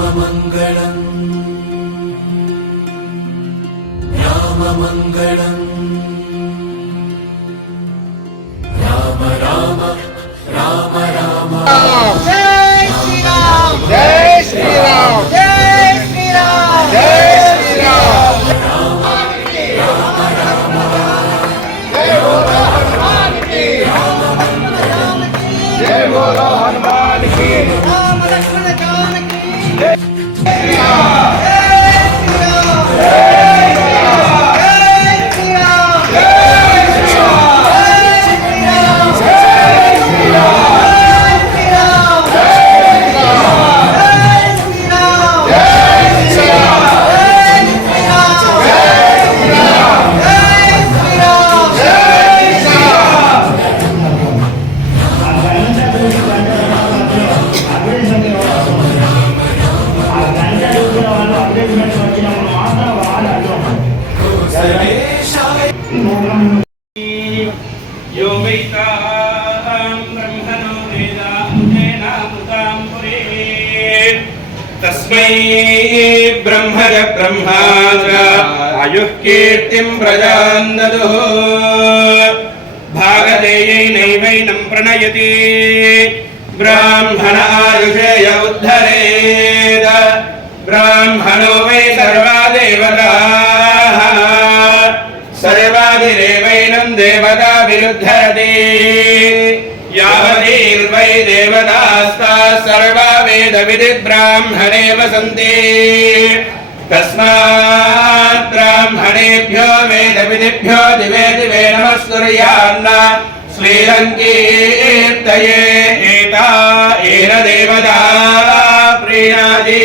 राममङ्गलम् राममङ्गलम् राम राम राम राम जय श्री राम जय श्री राम जय श्री राम जय श्री राम राम राम जय बोलो हनुमान की जय बोलो हनुमान की राम लक्ष्मण जानकी जय श्री राम जय श्री राम जय श्री राम जय श्री राम जय श्री राम यो वैतां ब्रह्मणो वेदान्तेनामृतां पुरे तस्मै ब्रह्मज ब्रह्मा च आयुः कीर्तिं प्रजां ददुः भागधेयैनैवैनं प्रणयति ब्राह्मण आयुषेय उद्धरेद ब्राह्मणो वै सर्वा देवताः सर्वाधिरेवैनं देवता विरुद्धरति यावतीर्वै देवतास्ताः सर्वा वेदविधिब्राह्मणे वसन्ति तस्मात् ब्राह्मणेभ्यो वेदविधिभ्यो दिवे दिवे नमस्कुर्यान्न श्रीलङ्कीर्तये एता एन देवता प्रीणाति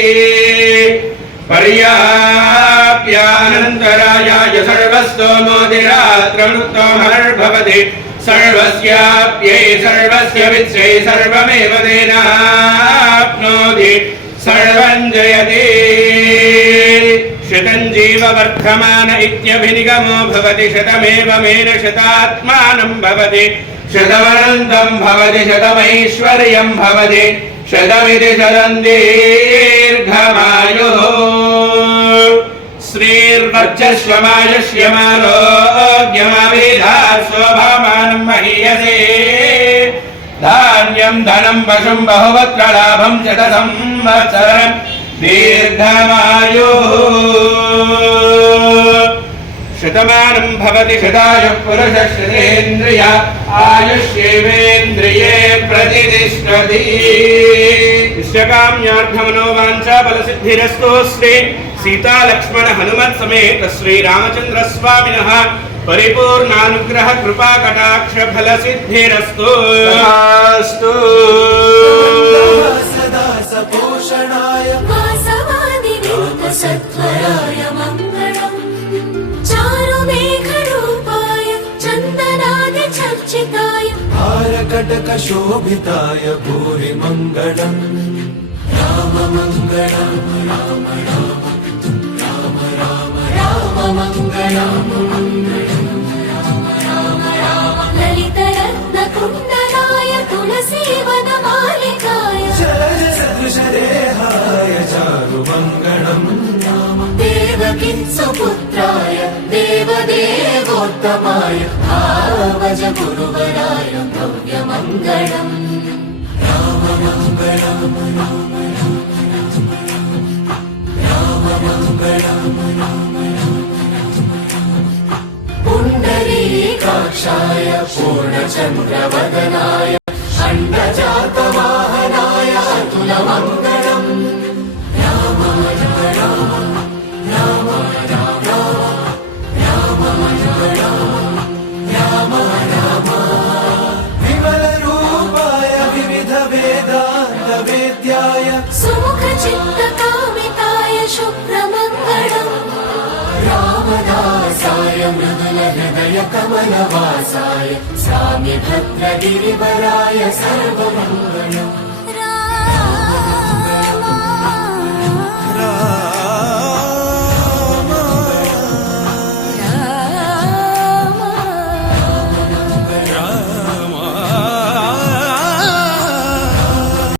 पर्याप्यानन्तरायाय सर्वस्तोमोदिरात्रमुत्तमहर्भवति सर्वस्याप्यै सर्वस्य वित्स्यै सर्वमेव तेनाप्नोति सर्वं जयति शतं जीववर्धमान इत्यभिनिगमो भवति शतमेव मेन शतात्मानं भवति शतमनन्तं भवति शतमैश्वर्यं भवति शतमिति शतं दीर्घमायुः श्रीर्वर्चस्वमायुष्यमारोग्यमवेधा शोभामानं महीयसे धान्यं धनं पशुं बहुवत्र लाभं शतसंवत्सरं दीर्घमायुः शतमानं भवति शतायुः पुरुषः शतेन्द्रिय आयुष्येवेन्द्रिये प्रतिष्ठति इष्टकाम्यार्थमनोवाञ्छा फलसिद्धिरस्तु श्री सीता लक्ष्मण हनुमत् समेत श्री रामचंद्र स्वामिनः परिपूर्णानुग्रह कृपा कटाक्ष फलसिद्धिरस्तु सदा सपोषणाय सत्वराय मङ्गलम् चारुमेघरूपाय चन्दनादिचर्चिताय हारकटकशोभिताय भूरि मङ्गलम् राममङ्गलम् राम राम राम राम राममङ्गलम् राम राम ललितरत्नकुण्डलाय तुलसीवनमालिकाय सदृशदेहाय चारुमङ्गलम् देवकीसुपुत्राय देवदेवोत्तमाय भावज गुरुवराय भव्यमङ्गलम् राममङ्गलम् पुण्डरीकाक्षाय पूर्णचन्द्रवदनाय षण्डजातवाहनाय अतुलमङ्गलम् राम राम राम राम राम राम राम विमलरूपाय विविधवेदान्तवेद्याय सुमुखचित्तकामिताय शुभ्रमङ्गलम् रामदासाय मृदुलहृदयकमलवासाय स्वामि भद्रगिरिवराय सर्वमङ्गलम्